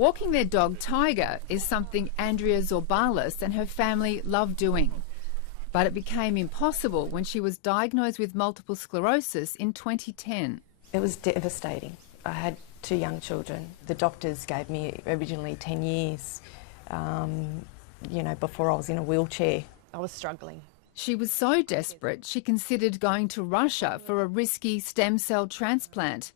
Walking their dog Tiger is something Andrea Zorbalis and her family love doing. But it became impossible when she was diagnosed with multiple sclerosis in 2010. It was devastating. I had 2 young children. The doctors gave me originally 10 years, before I was in a wheelchair. I was struggling. She was so desperate she considered going to Russia for a risky stem cell transplant.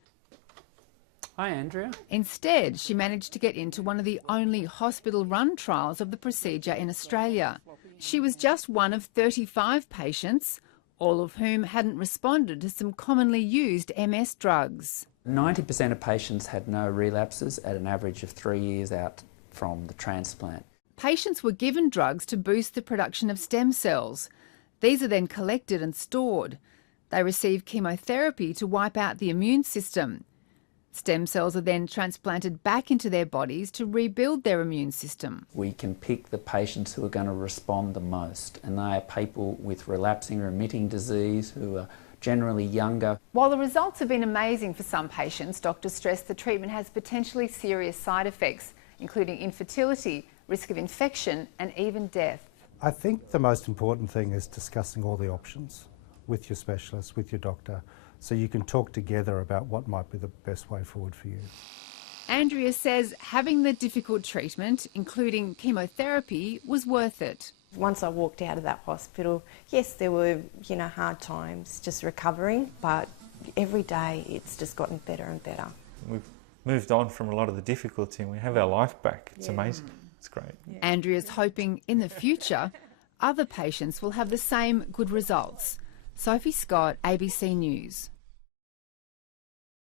Hi, Andrea. Instead, she managed to get into one of the only hospital-run trials of the procedure in Australia. She was just one of 35 patients, all of whom hadn't responded to some commonly used MS drugs. 90% of patients had no relapses at an average of 3 years out from the transplant. Patients were given drugs to boost the production of stem cells. These are then collected and stored. They receive chemotherapy to wipe out the immune system. Stem cells are then transplanted back into their bodies to rebuild their immune system. We can pick the patients who are going to respond the most, and they are people with relapsing remitting disease who are generally younger. While the results have been amazing for some patients, doctors stress the treatment has potentially serious side effects, including infertility, risk of infection and even death. I think the most important thing is discussing all the options with your specialist, with your doctor, so you can talk together about what might be the best way forward for you. Andrea says having the difficult treatment, including chemotherapy, was worth it. Once I walked out of that hospital, yes, there were, hard times just recovering, but every day it's just gotten better and better. We've moved on from a lot of the difficulty and we have our life back. It's amazing. It's great. Yeah. Andrea's hoping in the future other patients will have the same good results. Sophie Scott, ABC News.